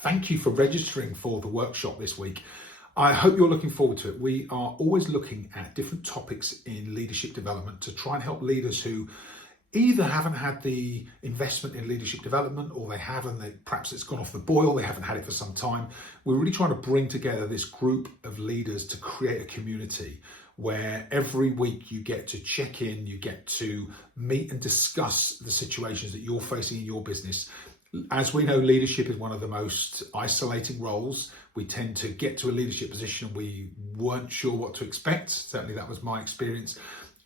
Thank you for registering for the workshop this week. I hope you're looking forward to it. We are always looking at different topics in leadership development to try and help leaders who either haven't had the investment in leadership development, or they have and perhaps it's gone off the boil, they haven't had it for some time. We're really trying to bring together this group of leaders to create a community where every week you get to check in, you get to meet and discuss the situations that you're facing in your business. As we know, leadership is one of the most isolating roles. We tend to get to a leadership position and we weren't sure what to expect. Certainly that was my experience.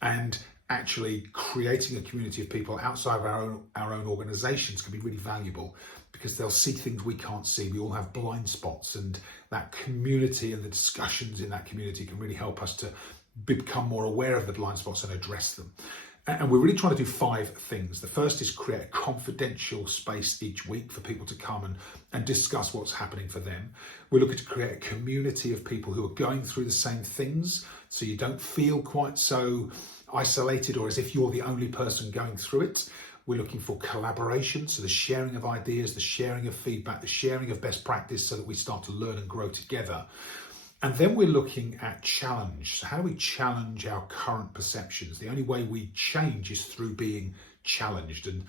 And actually creating a community of people outside of our own organizations can be really valuable, because they'll see things we can't see. We all have blind spots, and that community and the discussions in that community can really help us to become more aware of the blind spots and address them. And we're really trying to do 5 things. The first is create a confidential space each week for people to come and discuss what's happening for them. We're looking to create a community of people who are going through the same things, so you don't feel quite so isolated or as if you're the only person going through it. We're looking for collaboration, so the sharing of ideas, the sharing of feedback, the sharing of best practice, so that we start to learn and grow together. And then we're looking at challenge. So how do we challenge our current perceptions? The only way we change is through being challenged. And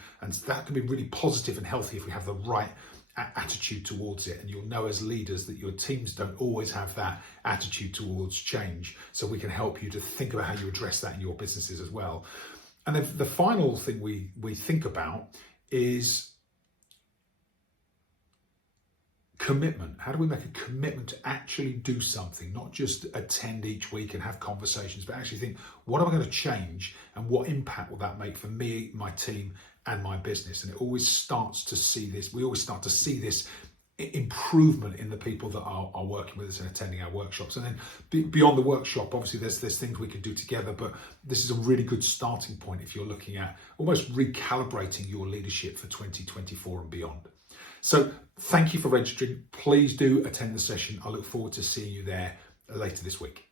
that can be really positive and healthy if we have the right attitude towards it. And you'll know as leaders that your teams don't always have that attitude towards change. So we can help you to think about how you address that in your businesses as well. And then the final thing we think about is commitment. How do we make a commitment to actually do something, not just attend each week and have conversations, but actually think, what am I going to change and what impact will that make for me, my team and my business? And it always starts to see this, we always start to see this improvement in the people that are working with us and attending our workshops. And then beyond the workshop, obviously there's things we can do together, but this is a really good starting point if you're looking at almost recalibrating your leadership for 2024 and beyond. So thank you for registering. Please do attend the session. I look forward to seeing you there later this week.